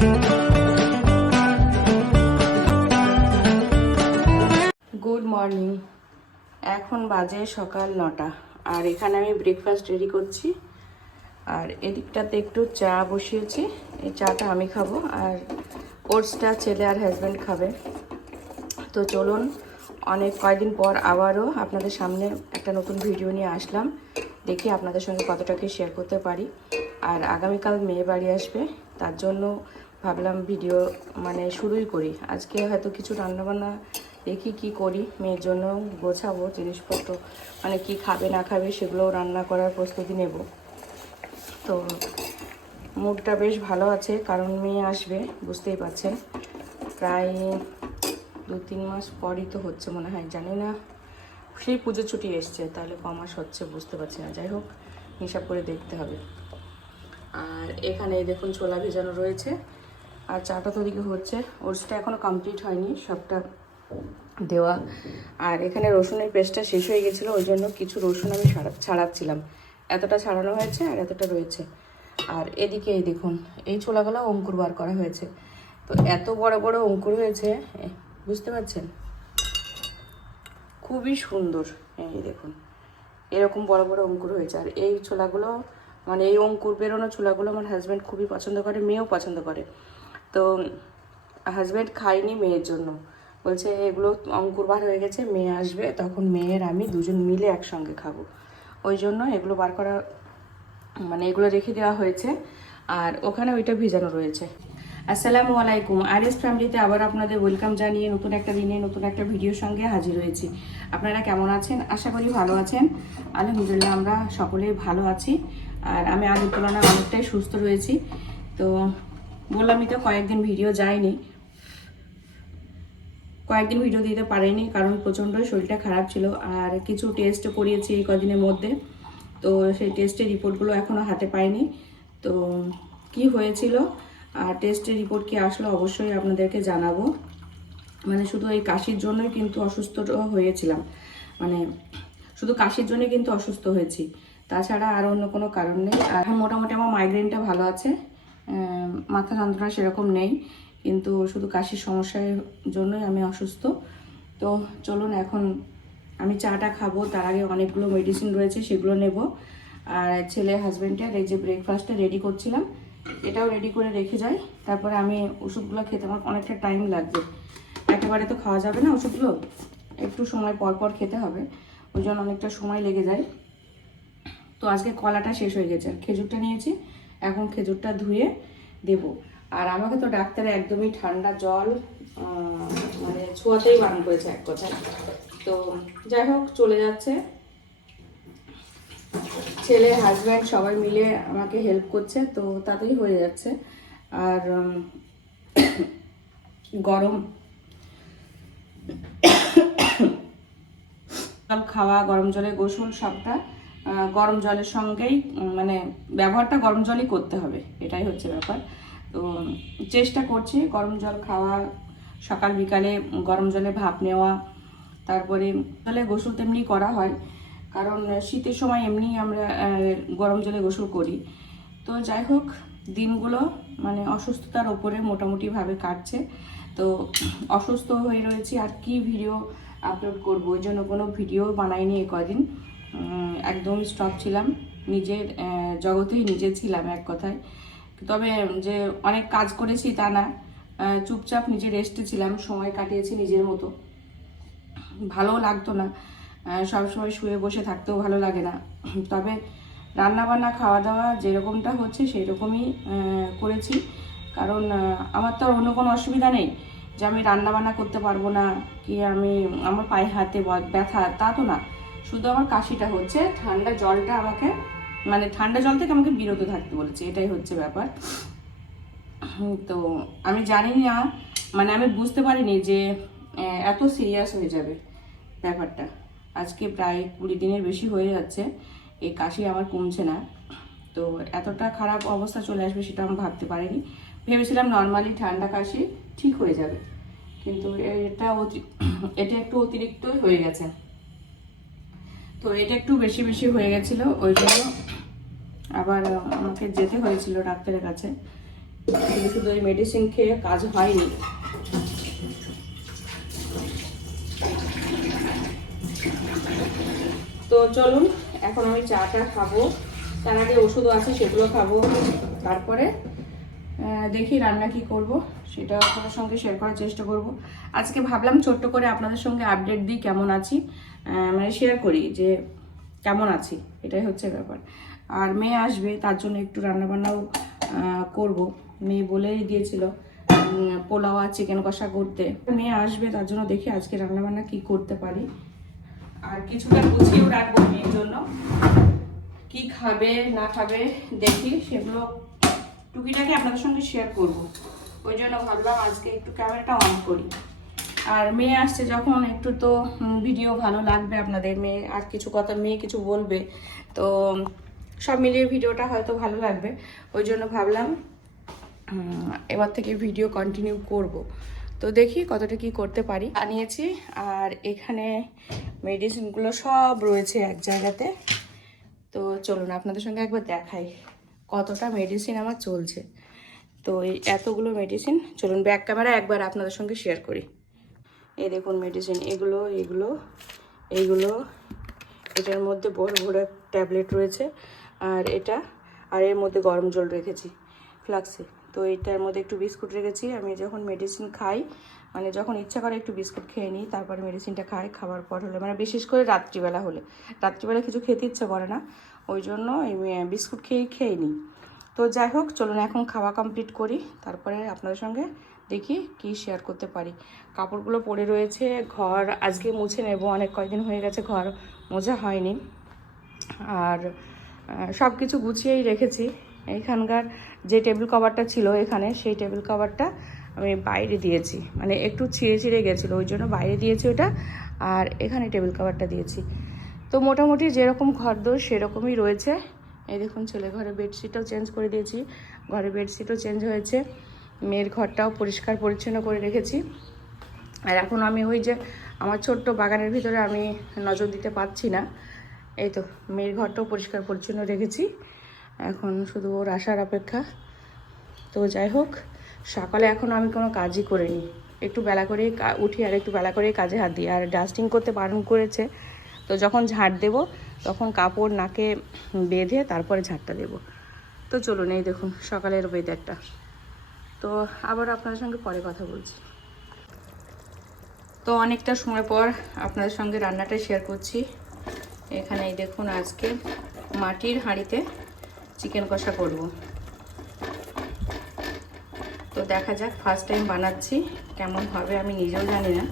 Good morning এখন বাজে সকাল নটা। আর এখানে আমি ব্রেকফাস্ট রেডি করছি। আর এদিকটাতে একটু চা বসিয়েছি। এই চাটা আমি খাব। আর ওটসটা ছেলে আর হাজব্যান্ড খাবে। তো চলুন, অনেক কয়েকদিন পর আবারও আপনাদের সামনে একটা নতুন ভিডিও নিয়ে আসলাম। দেখি আপনাদের সঙ্গে কতটা কি শেয়ার করতে পারি। আর আগামীকাল মেয়ে বাড়ি আসবে। তার জন্য ভাবলাম ভিডিও মানে শুরুই করি। আজকে হয়তো কিছু রান্নাবান্না দেখি কি করি, মেয়ের জন্য গোছাবো জিনিসপত্র মানে কি খাবে না খাবে সেগুলো রান্না করার প্রস্তুতি নেব। তো মুডটা বেশ ভালো আছে, কারণ মেয়ে আসবে, বুঝতেই পারছেন। প্রায় দু তিন মাস পরই তো হচ্ছে মনে হয়, জানি না। সেই পুজো ছুটি এসছে, তাহলে ক মাস হচ্ছে বুঝতে পারছি না। যাই হোক, হিসাব করে দেখতে হবে। আর এখানে দেখুন ছোলা ভেজানো রয়েছে। আর চাটা তো হচ্ছে। ওটসটা এখনও কমপ্লিট হয়নি, সবটা দেওয়া। আর এখানে রসুনের পেস্টটা শেষ হয়ে গেছিল, ওই জন্য কিছু রসুন আমি ছাড়া ছাড়াচ্ছিলাম। এতটা ছাড়ানো হয়েছে আর এতটা রয়েছে। আর এদিকে এই দেখুন, এই ছোলাগুলো অঙ্কুর বার করা হয়েছে। তো এত বড় বড় অঙ্কুর হয়েছে বুঝতে পারছেন? খুবই সুন্দর, এই দেখুন। এরকম বড় বড় অঙ্কুর হয়েছে। আর এই ছোলাগুলো মানে এই অঙ্কুর বেরোনো ছোলাগুলো আমার হাজব্যান্ড খুবই পছন্দ করে, মেয়েও পছন্দ করে। তো হাজব্যান্ড খায়নি মেয়ের জন্য। বলছে, এগুলো অঙ্কুর বার হয়ে গেছে, মেয়ে আসবে, তখন মেয়ের আমি দুজন মিলে একসঙ্গে খাব। ওই জন্য এগুলো বার করা মানে এগুলো রেখে দেওয়া হয়েছে, আর ওখানে ওইটা ভিজানো রয়েছে। আসসালামু আলাইকুম। আর এস ফ্যামিলিতে আবার আপনাদের ওয়েলকাম জানিয়ে নতুন একটা দিনে নতুন একটা ভিডিওর সঙ্গে হাজির হয়েছি। আপনারা কেমন আছেন? আশা করি ভালো আছেন। আলহামদুলিল্লাহ, আমরা সকলেই ভালো আছি। আর আমি আগের তুলনায় অনেকটাই সুস্থ রয়েছি। তো বললামই তো কয়েকদিন ভিডিও যায়নি। কয়েকদিন ভিডিও দিতে পারিনি, কারণ প্রচণ্ড শরীরটা খারাপ ছিল। আর কিছু টেস্ট করিয়েছি এই কদিনের মধ্যে। তো সেই টেস্টের রিপোর্টগুলো এখনও হাতে পাইনি। তো কি হয়েছিল? আর টেস্টের রিপোর্ট কি আসলো অবশ্যই আপনাদেরকে জানাব। মানে শুধু এই কাশির জন্যই কিন্তু অসুস্থ হয়েছিলাম। মানে শুধু কাশির জন্যই কিন্তু অসুস্থ হয়েছি। তাছাড়া আর অন্য কোনো কারণ নেই। আর মোটামুটি আমার মাইগ্রেনটা ভালো আছে। মাথা যন্ত্রণা সেরকম নেই, কিন্তু শুধু কাশির সমস্যার জন্যই আমি অসুস্থ। তো চলুন এখন আমি চাটা খাব, তার আগে অনেকগুলো মেডিসিন রয়েছে, সেগুলো নেব। আর ছেলে হাজব্যান্ডের এই যে ব্রেকফাস্টটা রেডি করছিলাম, এটাও রেডি করে রেখে যাই। তারপরে আমি ওষুধগুলো খেতে আমার অনেকটা টাইম লাগবে। একেবারে তো খাওয়া যাবে না ওষুধগুলো, একটু সময় পর পর খেতে হবে, ওই জন্য অনেকটা সময় লেগে যায়। তো আজকে কলাটা শেষ হয়ে গেছে, আর খেজুরটা নিয়েছি। এখন খেজুরটা ধুয়ে দেব। আর আমাকে তো ডাক্তার একদমই ঠান্ডা জল মানে ছোঁয়াতেই বারণ করেছে এক কথায়। তো যাই হোক, চলে যাচ্ছে। ছেলে হাজব্যান্ড সবাই মিলে আমাকে হেল্প করছে, তো তাতেই হয়ে যাচ্ছে। আর গরম। খাওয়া, গরম জলে গোসল সবটা গরম জলের সঙ্গেই মানে ব্যবহারটা গরম জলই করতে হবে, এটাই হচ্ছে ব্যাপার। তো চেষ্টা করছি গরম জল খাওয়া, সকাল, বিকালে গরম জলে ভাপ নেওয়া, তারপরে জলে গোসল তেমনি করা হয়, কারণ শীতের সময় এমনি আমরা গরম জলে গোসল করি। তো যাই হোক, দিনগুলো মানে অসুস্থতার ওপরে মোটামুটিভাবে কাটছে। তো, অসুস্থ হয়ে রয়েছি, আর কি ভিডিও আপলোড করব ওই জন্য কোনো ভিডিও বানাইনি এই কদিন। একদম স্টপ ছিলাম। নিজের জগতেই নিজে ছিলাম এক কথায়। তবে যে অনেক কাজ করেছি তা না চুপচাপ নিজে রেস্টে ছিলাম, সময় কাটিয়েছি নিজের মতো। ভালো লাগতো না সবসময় শুয়ে বসে থাকতেও ভালো লাগে না। তবে রান্না বান্না খাওয়া দাওয়া যেরকমটা হচ্ছে সেই রকমই করেছি। কারণ আমার তো আর অন্য কোনো অসুবিধা নেই যে আমি রান্না বান্না করতে পারব না, কি আমি, আমার পায়ে হাতে ব্যথা, তা তো না। শুধু আমার কাশিটা হচ্ছে, ঠান্ডা জলটা আমাকে মানে ঠান্ডা জল থেকে আমাকে বিরত থাকতে বলেছে, এটাই হচ্ছে ব্যাপার। তো আমি জানি না মানে আমি বুঝতে পারিনি যে এত সিরিয়াস হয়ে যাবে ব্যাপারটা। আজকে প্রায় কুড়ি দিনের বেশি হয়ে যাচ্ছে এই কাশি আমার কমছে না। তো এতটা খারাপ অবস্থা চলে আসবে সেটা আমি ভাবতে পারিনি। ভেবেছিলাম নর্মালি ঠান্ডা কাশি ঠিক হয়ে যাবে, কিন্তু এটা এটা একটু অতিরিক্তই হয়ে গেছে। তো এটা একটু বেশি বেশি হয়ে গেছিল ওই জন্য আবার আমাকে যেতে হয়েছিল ডাক্তারের কাছে। শুধু ওই মেডিসিন খেয়ে কাজ হয়নি। তো চলুন, এখন আমি চাটা খাব। তার আগে ওষুধও আছে, সেগুলো খাব। তারপরে দেখি রান্না কি করব, সেটা আপনাদের সঙ্গে শেয়ার করার চেষ্টা করব। আজকে ভাবলাম ছোট্ট করে আপনাদের সঙ্গে আপডেট দিই কেমন আছি। মানে শেয়ার করি যে কেমন আছি, এটাই হচ্ছে ব্যাপার। আর মেয়ে আসবে, তার জন্য একটু রান্নাবান্নাও করব। মেয়ে বলেই দিয়েছিল পোলাও আর চিকেন কষা করতে। মেয়ে আসবে, তার জন্য দেখি আজকে রান্নাবান্না কি করতে পারি। আর কিছুটা গুছিয়েও রাখব মেয়ের জন্য। কি খাবে, না খাবে, দেখি, সেগুলো টুকিটাকে আপনাদের সঙ্গে শেয়ার করব। ওই জন্য ভাবলাম আজকে একটু ক্যামেরাটা অন করি। আর মেয়ে আসছে যখন, একটু তো ভিডিও ভালো লাগবে আপনাদের। মেয়ে আর কিছু কথা, মেয়ে কিছু বলবে। তো, সব মিলিয়ে ভিডিওটা হয়তো ভালো লাগবে। ওই জন্য ভাবলাম এবার থেকে ভিডিও কন্টিনিউ করব। তো দেখি কতটা কি করতে পারি। আনিয়েছি আর এখানে মেডিসিনগুলো সব রয়েছে এক জায়গাতে। তো চলুন, আপনাদের সঙ্গে একবার দেখাই। কতটা মেডিসিন আমার চলছে। তো এই এতগুলো মেডিসিন চলুন ব্যাক ক্যামেরা একবার আপনাদের সঙ্গে শেয়ার করি। এই দেখুন মেডিসিন এগুলো এগুলো এইগুলো এটার মধ্যে বড় বড় ট্যাবলেট রয়েছে, আর এটা, আর এর মধ্যে গরম জল রেখেছি ফ্লাক্সে তো এটার মধ্যে একটু বিস্কুট রেখেছি, আমি যখন মেডিসিন খাই মানে যখন ইচ্ছা করে একটু বিস্কুট খেয়ে নিই, তারপরে মেডিসিনটা খাই খাওয়ার পর হলে মানে বিশেষ করে রাত্রিবেলা হলে। রাত্রিবেলা কিছু খেতে ইচ্ছা করে না, ওই জন্য বিস্কুট খেয়েই খেয়ে নিই। তো যাই হোক, চলুন এখন খাওয়া কমপ্লিট করি, তারপরে আপনাদের সঙ্গে দেখি কি শেয়ার করতে পারি। কাপড়গুলো পড়ে রয়েছে, ঘর আজকে মুছে নেব, অনেক কয়দিন হয়ে গেছে ঘর মোছা হয়নি। আর সব কিছু গুছিয়েই রেখেছি। এইখানকার যে টেবিল কভারটা ছিল এখানে, সেই টেবিল কভারটা আমি বাইরে দিয়েছি। মানে একটু ছিঁড়ে ছিঁড়ে গেছিল, ওই জন্য বাইরে দিয়েছি ওটা। আর এখানে টেবিল কভারটা দিয়েছি। তো মোটামুটি যেরকম ঘর দোর সেরকমই রয়েছে। এই দেখুন, ছেলে ঘরে বেডশিটও চেঞ্জ করে দিয়েছি। ঘরে বেডশিটও চেঞ্জ হয়েছে। মেয়ের ঘরটাও পরিষ্কার পরিচ্ছন্ন করে রেখেছি। আর এখন আমি ওই যে আমার ছোট্ট বাগানের ভিতরে আমি নজর দিতে পারছি না। এই তো, মেয়ের ঘরটাও পরিষ্কার পরিচ্ছন্ন রেখেছি। এখন শুধু ওর আসার অপেক্ষা। তো যাই হোক সকালে এখন আমি কোনো কাজই করিনি। একটু বেলা করে উঠি আর একটু বেলা করে কাজে হাত দিই। আর ডাস্টিং করতে বারণ করেছে, তো যখন ঝাড় দেব, তখন কাপড় নাকে বেঁধে তারপরে ঝাড়টা দেব। তো চলুন, এই দেখুন সকালের ওয়েদারটা তো আবার আপনাদের সঙ্গে পরে কথা বলছি। তো অনেকটা সময় পর আপনাদের সঙ্গে রান্নাটা শেয়ার করছি। এখানে দেখুন আজকে মাটির হাঁড়িতে চিকেন কষা করব। তো দেখা যাক ফার্স্ট টাইম বানাচ্ছি, কেমন হবে আমি নিজেও জানি না।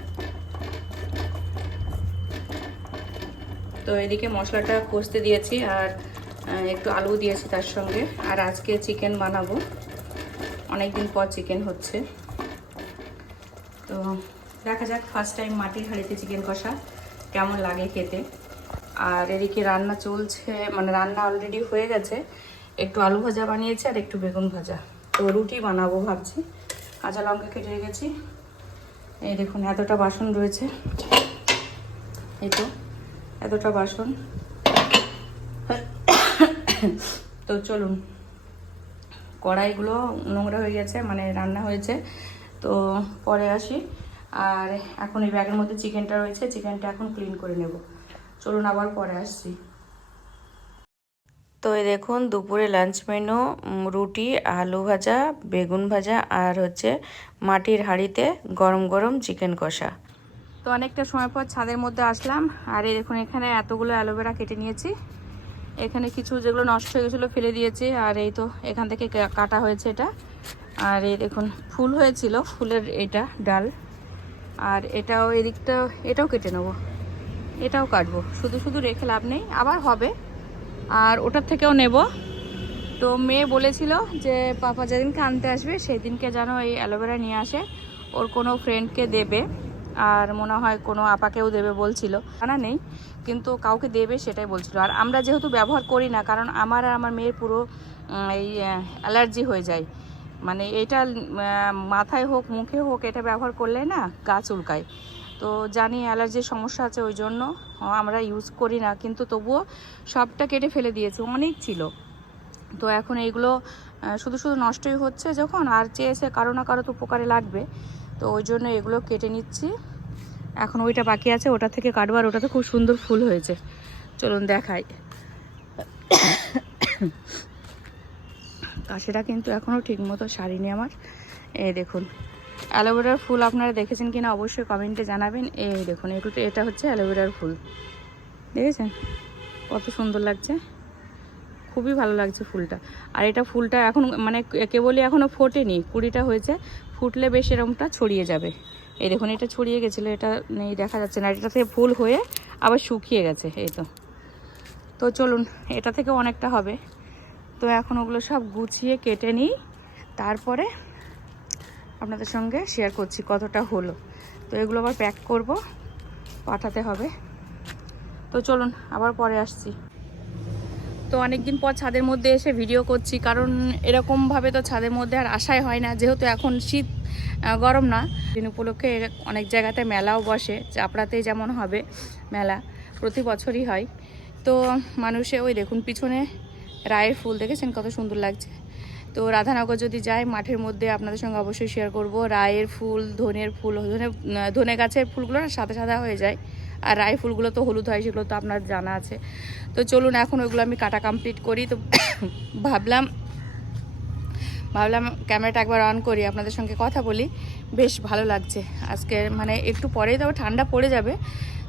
তো এদিকে মশলাটা কষতে দিয়েছি আর একটু আলু দিয়েছি তার সঙ্গে। আর আজকে চিকেন বানাবো। অনেক দিন পর চিকেন হচ্ছে। তো দেখা যাক ফার্স্ট টাইম মাটির হাঁড়িতে চিকেন কষা, কেমন লাগে খেতে। আর এদিকে রান্না চলছে মানে রান্না অলরেডি হয়ে গেছে। একটু আলু ভাজা বানিয়েছি আর একটু বেগুন ভাজা। তো রুটি বানাবো ভাবছি। কাঁচা লঙ্কা কেটে রেখেছি। এই দেখুন, এতটা বাসন রয়েছে। এই তো, এতটা বাসন। তো চলুন, কড়াইগুলো নোংরা হয়ে গেছে মানে রান্না হয়েছে। তো পরে আসি। আর এখন এই ব্যাগের মধ্যে চিকেনটা রয়েছে, চিকেনটা এখন ক্লিন করে নেব। চলুন আবার পরে আসছি। তো এই দেখুন, দুপুরে লাঞ্চ মেনু রুটি, আলু ভাজা, বেগুন ভাজা আর হচ্ছে মাটির হাঁড়িতে গরম গরম চিকেন কষা। তো অনেকটা সময় পর ছাদের মধ্যে আসলাম। আর এই দেখুন, এখানে এতগুলো অ্যালোভেরা কেটে নিয়েছি। এখানে কিছু যেগুলো নষ্ট হয়ে গেছিল ফেলে দিয়েছি। আর এই তো এখান থেকে কাটা হয়েছে এটা। আর এই দেখুন, ফুল হয়েছিল, ফুলের এটা ডাল। আর এটাও এদিকটা, এটাও কেটে নেব। এটাও কাটবো। শুধু শুধু রেখে লাভ নেই। আবার হবে। আর ওটার থেকেও নেব। তো মেয়ে বলেছিল যে, পাপা যেদিনকে আনতে আসবে, সেদিনকে যেন এই অ্যালোভেরা নিয়ে আসে। ওর কোনো ফ্রেন্ডকে দেবে। আর মনে হয় কোনো আপাকেও দেবে বলছিল। জানা নেই, কিন্তু কাউকে দেবে সেটাই বলছিল। আর আমরা যেহেতু ব্যবহার করি না, কারণ আমার আর আমার মেয়ের পুরো এই অ্যালার্জি হয়ে যায়। মানে এটা মাথায় হোক, মুখে হোক, এটা ব্যবহার করলে না গা চুলকায়। তো জানি অ্যালার্জির সমস্যা আছে ওই জন্য আমরা ইউজ করি না, কিন্তু তবুও সবটা কেটে ফেলে দিয়েছি, অনেক ছিল। তো এখন এইগুলো শুধু শুধু নষ্টই হচ্ছে যখন, আর চেয়েছে কারও না কারও তো উপকারে লাগবে। তো ওই জন্য এগুলো কেটে নিচ্ছি। এখন ওইটা বাকি আছে, ওটা থেকে কাটবো, আর ওটাতে খুব সুন্দর ফুল হয়েছে। চলুন দেখাই। কাশিটা কিন্তু এখনও ঠিক ঠিকমতো সারিনি আমার। এই দেখুন অ্যালোভেরার ফুল আপনারা দেখেছেন কিনা অবশ্যই কমেন্টে জানাবেন। এই দেখুন একটু এটা হচ্ছে অ্যালোভেরার ফুল। দেখেছেন? কত সুন্দর লাগছে। খুবই ভালো লাগছে ফুলটা। আর এটা ফুলটা এখন মানে কেবলই এখনও ফোটেনি, কুড়িটা হয়েছে। ফুটলে বেশ এরকমটা ছড়িয়ে যাবে। এই দেখুন, এটা ছড়িয়ে গেছিল, এটা নেই, দেখা যাচ্ছে না। এটা থেকে ফুল হয়ে আবার শুকিয়ে গেছে, এই তো। তো চলুন, এটা থেকে অনেকটা হবে। তো এখন ওগুলো সব গুছিয়ে কেটে নিই। তারপরে আপনাদের সঙ্গে শেয়ার করছি কতটা হলো। তো এগুলো আবার প্যাক করব, পাঠাতে হবে। তো চলুন, আবার পরে আসছি। তো অনেকদিন পর ছাদের মধ্যে এসে ভিডিও করছি, কারণ এরকমভাবে তো ছাদের মধ্যে আর আসাই হয় না, যেহেতু এখন শীত গরম না। দিন উপলক্ষে অনেক জায়গাতে মেলাও বসে, চাপড়াতেই যেমন হবে, মেলা প্রতি বছরই হয়। তো মানুষে, ওই দেখুন পিছনে রায়ের ফুল, দেখেছেন কত সুন্দর লাগছে? তো রাধানগর যদি যাই মাঠের মধ্যে আপনাদের সঙ্গে অবশ্যই শেয়ার করব। রায়ের ফুল, ধনের ফুল, ধনে ধনে গাছের ফুলগুলো না সাদা সাদা হয়ে যায়। আর রায় ফুলগুলো তো হলুদ হয়, সেগুলো তো আপনার জানা আছে। তো চলুন এখন ওইগুলো আমি কাটা কমপ্লিট করি। তো ভাবলাম ভাবলাম ক্যামেরাটা একবার অন করি, আপনাদের সঙ্গে কথা বলি। বেশ ভালো লাগছে। আজকে মানে একটু পরেই তবে ঠান্ডা পড়ে যাবে।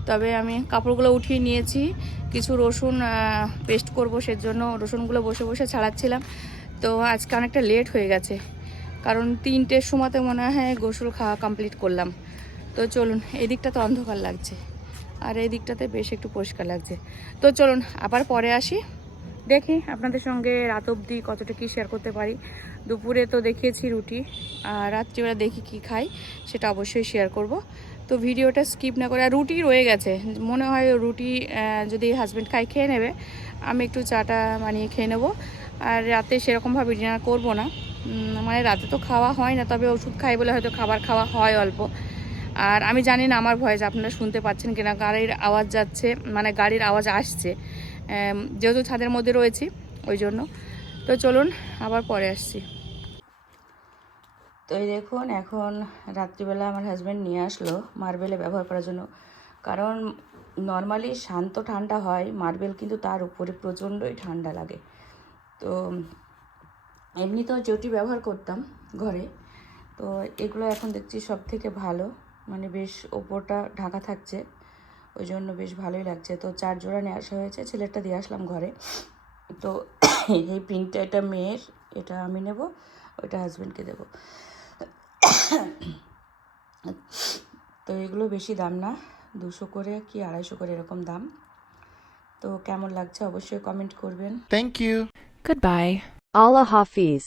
তবে আমি কাপড়গুলো উঠিয়ে নিয়েছি। কিছু রসুন পেস্ট করব সেজন্য। রসুনগুলো বসে বসে ছাড়াচ্ছিলাম। তো আজকে অনেকটা লেট হয়ে গেছে। কারণ তিনটের সময়তে মনে হয় গোসল খাওয়া কমপ্লিট করলাম। তো চলুন, এদিকটা তো অন্ধকার লাগছে। আর এই দিকটাতে বেশ একটু পরিষ্কার লাগছে। তো চলুন, আবার পরে আসি। দেখি আপনাদের সঙ্গে রাত অবধি কতটা কী শেয়ার করতে পারি। দুপুরে তো দেখিয়েছি রুটি, আর রাত্রিবেলা দেখি কি খাই, সেটা অবশ্যই শেয়ার করব। তো ভিডিওটা স্কিপ না করে, আর রুটি রয়ে গেছে। মনে হয় রুটি যদি হাজব্যান্ড খাই খেয়ে নেবে। আমি একটু চাটা বানিয়ে খেয়ে নেব। আর রাতে সেরকমভাবে ডিনার করব না। মানে রাতে তো খাওয়া হয় না, তবে ওষুধ খাই বলে হয়তো খাবার খাওয়া হয় অল্প। আর আমি জানি না আমার ভয়েস আপনারা শুনতে পাচ্ছেন কিনা, গাড়ির আওয়াজ যাচ্ছে মানে গাড়ির আওয়াজ আসছে। যেহেতু ছাদের মধ্যে রয়েছি, ওই জন্য। তো চলুন, আবার পরে আসছি। তো এই দেখুন, এখন রাত্রিবেলা আমার হাজব্যান্ড নিয়ে আসলো মার্বেলে ব্যবহার করার জন্য। কারণ নর্মালি শান্ত ঠান্ডা হয় মার্বেল কিন্তু তার উপরে প্রচণ্ডই ঠান্ডা লাগে। তো এমনি তো চটি ব্যবহার করতাম ঘরে। তো এগুলো এখন দেখছি সব থেকে ভালো। মানে বেশ ওপরটা ঢাকা থাকছে, ওই জন্য বেশ ভালোই লাগছে। তো চার জোড়া নিয়ে আসা হয়েছে, ছেলেরটা দিয়ে আসলাম ঘরে। তো এই প্রিন্টটা এটা মেয়ের, এটা আমি নেব, ওইটা হাজব্যান্ডকে দেবো। তো এগুলো বেশি দাম না দুশো করে কি আড়াইশো করে এরকম দাম। তো কেমন লাগছে অবশ্যই কমেন্ট করবেন। থ্যাংক ইউ গুড বাই আল্লাহ Hafiz.